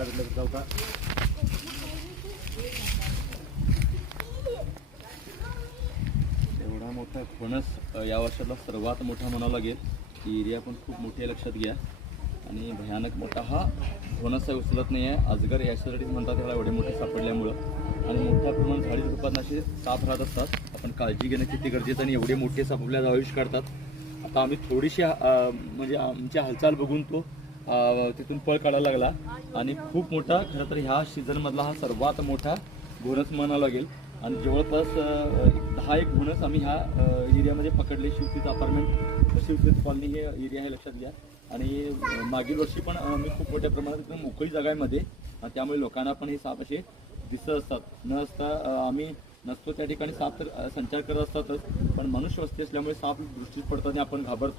जाऊ का? एवढा मोठा फणस या वर्षातला सर्वात मोठा म्हणावा लागेल. ही एरिया पण खूप मोठी आहे, लक्षात घ्या. आणि भयानक मोठा हा फणस आहे, उचलत नाही आहे. अजगर याच्यासाठीच म्हणतात त्याला, एवढे मोठे सापडल्यामुळं. आणि मोठ्या प्रमाणात झाडी झुडपात असे साप राहत असतात. आपण काळजी घेणं किती गरजेचं. आणि एवढे मोठे साप आपल्या आयुष्य काढतात. आता आम्ही थोडीशी म्हणजे आमची हालचाल बघून तो तिथून पळ काढायला लागला. आणि खूप मोठा, खरं तर ह्या सीझनमधला हा सर्वात मोठा घोणस म्हणावा लागेल. आणि जवळपास 10 घोणस आम्ही ह्या एरियामध्ये पकडले. शिवतीच अपार्टमेंट, शिवतीच कॉलनी हे एरिया आहे, लक्षात घ्या. आणि मागील वर्षी पण आम्ही खूप मोठ्या प्रमाणात एकदम मोकळी जागा आहे मध्ये, त्यामुळे लोकांना पण हे साप असे दिसत असतात. न असता आम्ही नसतो त्या ठिकाणी साप तर संचार करत असतातच, पण मनुष्य वस्ती असल्यामुळे साप दृष्टीस पडतात आणि आपण घाबरतो.